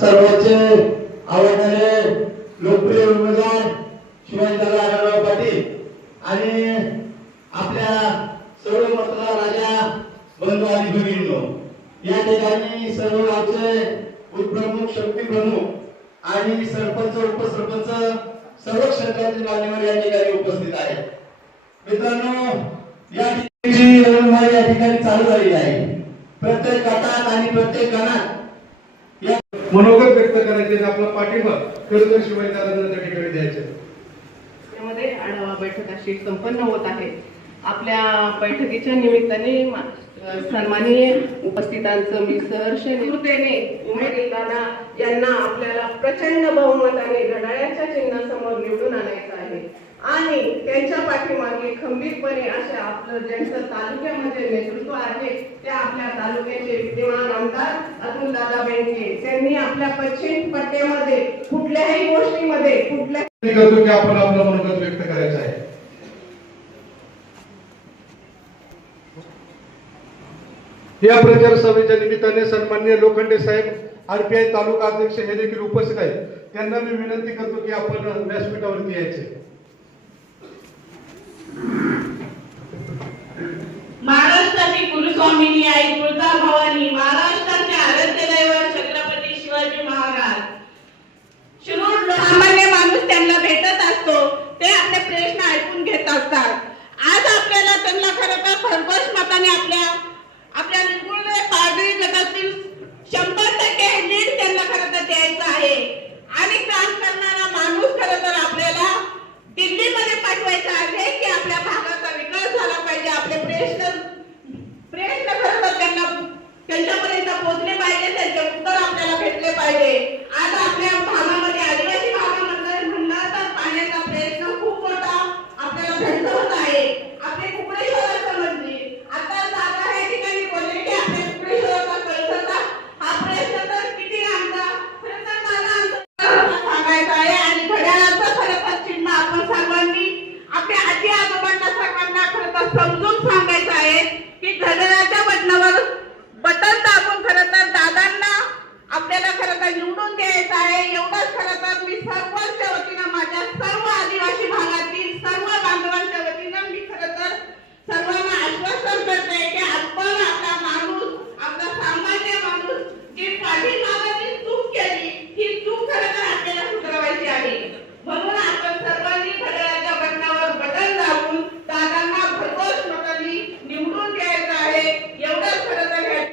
सर्वोच्च आवडणारे लोकप्रिय उमेदवार शिवाजीदादा आढळराव पाटील आणि आपल्या सर्व मतदार राजा बंधू आणि भगिनींनो या ठिकाणी सर्व गावचे उपप्रमुख शक्ती प्रमुख आणि सरपंच उपसरपंच सर्व क्षेत्रातील मान्यवर या ठिकाणी उपस्थित आहेत. मित्रांनो या ठिकाणी या ठिकाणी चालू झालेली आहे. प्रत्येक गटात आणि प्रत्येक गणात मनोगत व्यक्त करायचे आपला पाठिंबा खरं तर शिवाजीदादांना त्या ठिकाणी द्यायचं. मध्ये आढावा बैठक अशी संपन्न होत आहे. आपल्या बैठकीच्या निमित्ताने सन्माननीय उपस्थितांचं मी सहर्ष निवृत्तीने उमेदवारांना यांना आपल्याला प्रचंड बहुमताने घड्याळ्याच्या चिन्हासमोर निवडून आणायचं आहे. आणि त्यांच्या पाठीमागे खंबीरपणे अशा आपलं ज्यांचं तालुक्यामध्ये नेतृत्व त्या आपल्या तालुक्याचे विद्यमान आमदार अतुल दादा बेंडके त्यांनी आपल्या पश्चिम पट्ट्यामध्ये कुठल्याही गोष्टीमध्ये कुठल्याही करतो की आपण आपलं मनोगत व्यक्त करायचं आहे. या प्रचार सभेच्या निमित्ताने सन्मान्य लोखंडे साहेब आरपीआय तालुका अध्यक्ष हे देखील उपस्थित आहेत. त्यांना मी विनंती करतो की आपण व्यासपीठावरती यायचे. community I त्यांच्यापर्यंत पोहोचले पाहिजे त्यांचे उत्तर आपल्याला भेटले पाहिजे. आपल्याला खरं तर निवडून द्यायचं आहे एवढंच खरं तर मी सर्व